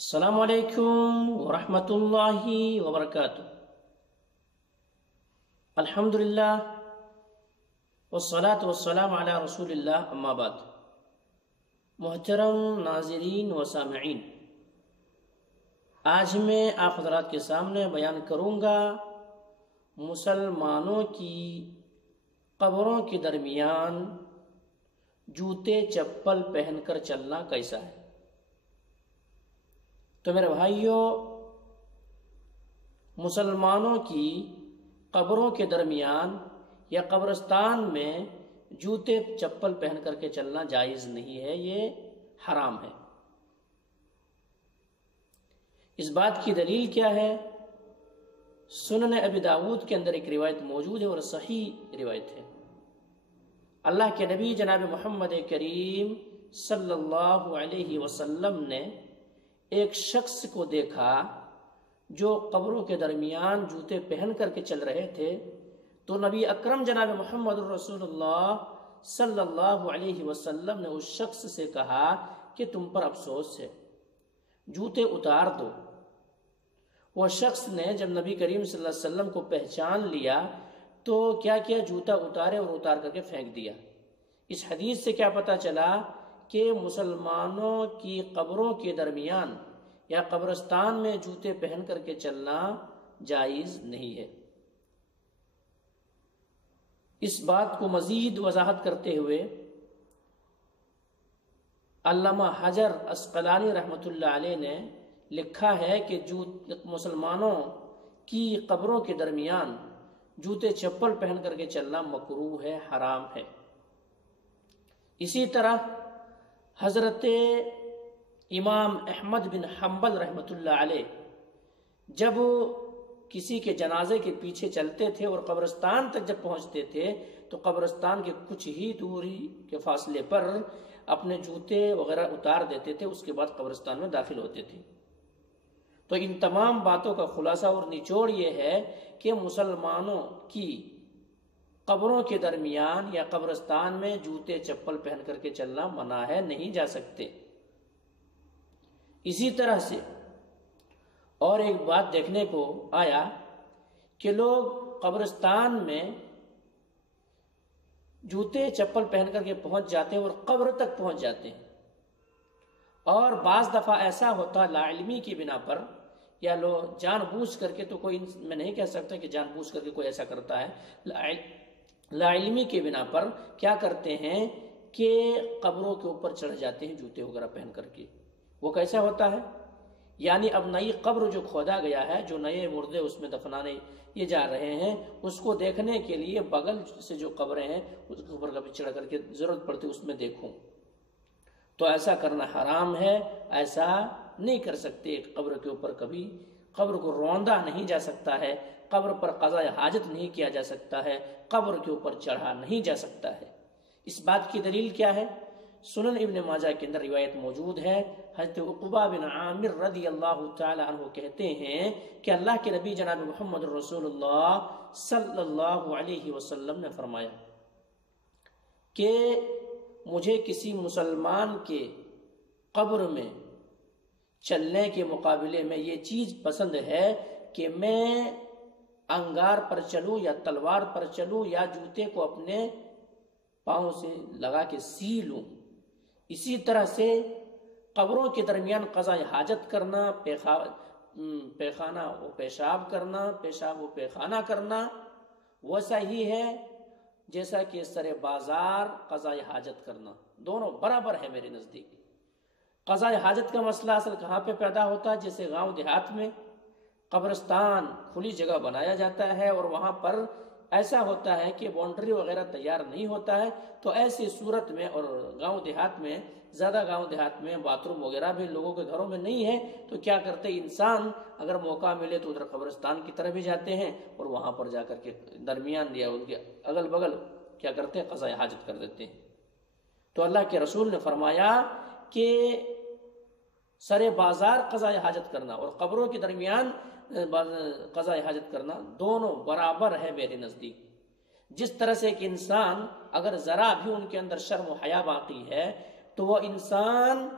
السلام علیکم ورحمۃ اللہ وبرکاتہ۔ الحمدللہ والصلاة والسلام علی رسول اللہ، اما بعد۔ محترم ناظرین و سامعین، آج میں آپ حضرات کے سامنے بیان کروں گا مسلمانوں کی قبروں کے درمیان جوتے چپل پہن کر چلنا کیسا ہے۔ تو میرے بھائیوں، مسلمانوں کی قبروں کے درمیان یا قبرستان میں جوتے چپل پہن کر کے چلنا جائز نہیں ہے، یہ حرام ہے۔ اس بات کی دلیل کیا ہے؟ سنن ابی داؤد کے اندر ایک روایت موجود ہے اور صحیح روایت ہے۔ اللہ کے نبی جناب محمد کریم صلی اللہ علیہ وسلم نے ایک شخص کو دیکھا جو قبروں کے درمیان جوتے پہن کر کے چل رہے تھے، تو نبی اکرم جناب محمد رسول اللہ صلی اللہ علیہ وسلم نے اس شخص سے کہا کہ تم پر افسوس ہے، جوتے اتار دو۔ وہ شخص نے جب نبی کریم صلی اللہ علیہ وسلم کو پہچان لیا تو کیا کیا، جوتا اتارے اور اتار کر کے پھینک دیا۔ اس حدیث سے کیا پتہ چلا کہ مسلمانوں کی قبروں کے درمیان یا قبرستان میں جوتے پہن کر کے چلنا جائز نہیں ہے۔ اس بات کو مزید وضاحت کرتے ہوئے علامہ حجر عسقلانی رحمۃ اللہ علیہ نے لکھا ہے کہ مسلمانوں کی قبروں کے درمیان جوتے چپل پہن کر کے چلنا مکروہ ہے، حرام ہے۔ اسی طرح حضرت امام احمد بن حنبل رحمۃ اللہ علیہ جب کسی کے جنازے کے پیچھے چلتے تھے اور قبرستان تک جب پہنچتے تھے تو قبرستان کے کچھ ہی دوری کے فاصلے پر اپنے جوتے وغیرہ اتار دیتے تھے، اس کے بعد قبرستان میں داخل ہوتے تھے۔ تو ان تمام باتوں کا خلاصہ اور نچوڑ یہ ہے کہ مسلمانوں کی قبروں کے درمیان یا قبرستان میں جوتے چپل پہن کر کے چلنا منع ہے، نہیں جا سکتے۔ اسی طرح سے اور ایک بات دیکھنے کو آیا کہ لوگ قبرستان میں جوتے چپل پہن کر کے پہنچ جاتے ہیں اور قبر تک پہنچ جاتے ہیں، اور بعض دفعہ ایسا ہوتا لا علمی کی بنا پر یا لوگ جان بوجھ کر کے، تو کوئی میں نہیں کہہ سکتا کہ جان بوجھ کر کے کوئی ایسا کرتا ہے، لا علمی کے بنا پر کیا کرتے ہیں کہ قبروں کے اوپر چڑھ جاتے ہیں جوتے وغیرہ پہن کر کے۔ وہ کیسا ہوتا ہے؟ یعنی اب نئی قبر جو کھودا گیا ہے، جو نئے مردے اس میں دفنانے یہ جا رہے ہیں، اس کو دیکھنے کے لیے بغل سے جو قبریں ہیں اس کے اوپر کبھی چڑھ کر کے ضرورت پڑتی اس میں دیکھوں، تو ایسا کرنا حرام ہے، ایسا نہیں کر سکتے۔ قبر کے اوپر کبھی قبر کو روندا نہیں جا سکتا ہے، قبر پر قضاء حاجت نہیں کیا جا سکتا ہے، قبر کے اوپر چڑھا نہیں جا سکتا ہے۔ اس بات کی دلیل کیا ہے؟ سنن ابن ماجہ کے اندر روایت موجود ہے، حضرت عقبہ بن عامر رضی اللہ تعالی عنہ کہتے ہیں کہ اللہ کے نبی جناب محمد رسول اللہ صلی اللہ علیہ وسلم نے فرمایا کہ مجھے کسی مسلمان کے قبر میں چلنے کے مقابلے میں یہ چیز پسند ہے کہ میں انگار پر چلوں یا تلوار پر چلوں یا جوتے کو اپنے پاؤں سے لگا کے سی لوں۔ اسی طرح سے قبروں کے درمیان قضاء حاجت کرنا، پیخانہ و پیشاب کرنا، پیشاب و پیخانہ کرنا ویسا ہی ہے جیسا کہ سر بازار قضاء حاجت کرنا، دونوں برابر ہے میرے نزدیک۔ قضاء حاجت کا مسئلہ اصل کہاں پہ پیدا ہوتا ہے؟ جیسے گاؤں دیہات میں قبرستان کھلی جگہ بنایا جاتا ہے اور وہاں پر ایسا ہوتا ہے کہ باؤنڈری وغیرہ تیار نہیں ہوتا ہے، تو ایسی صورت میں، اور گاؤں دیہات میں زیادہ گاؤں دیہات میں باتھ روم وغیرہ بھی لوگوں کے گھروں میں نہیں ہے، تو کیا کرتے انسان اگر موقع ملے تو ادھر قبرستان کی طرف بھی جاتے ہیں اور وہاں پر جا کر کے درمیان یا ان کے اگل بغل کیا کرتے ہیں، قضاء حاجت کر دیتے ہیں۔ تو اللہ کے رسول نے فرمایا کہ سر بازار قضاء حاجت کرنا اور قبروں کے درمیان قضاء حاجت کرنا دونوں برابر ہے میرے نزدیک۔ جس طرح سے کہ انسان اگر ذرا بھی ان کے اندر شرم و حیا باقی ہے تو وہ انسان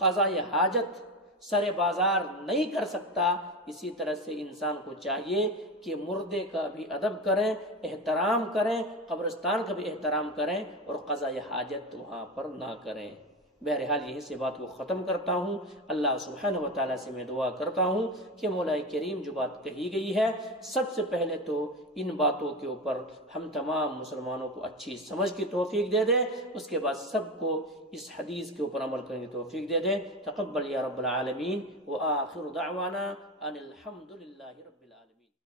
قضاء حاجت سر بازار نہیں کر سکتا، اسی طرح سے انسان کو چاہیے کہ مردے کا بھی ادب کریں، احترام کریں، قبرستان کا بھی احترام کریں اور قضاء حاجت وہاں پر نہ کریں۔ بہرحال یہی سے بات کو ختم کرتا ہوں۔ اللہ سبحانہ و تعالیٰ سے میں دعا کرتا ہوں کہ مولا کریم جو بات کہی گئی ہے، سب سے پہلے تو ان باتوں کے اوپر ہم تمام مسلمانوں کو اچھی سمجھ کی توفیق دے دے، اس کے بعد سب کو اس حدیث کے اوپر عمل کرنے کی توفیق دے دے۔ تقبل یا رب العالمین، وآخر دعوانا ان الحمد للہ رب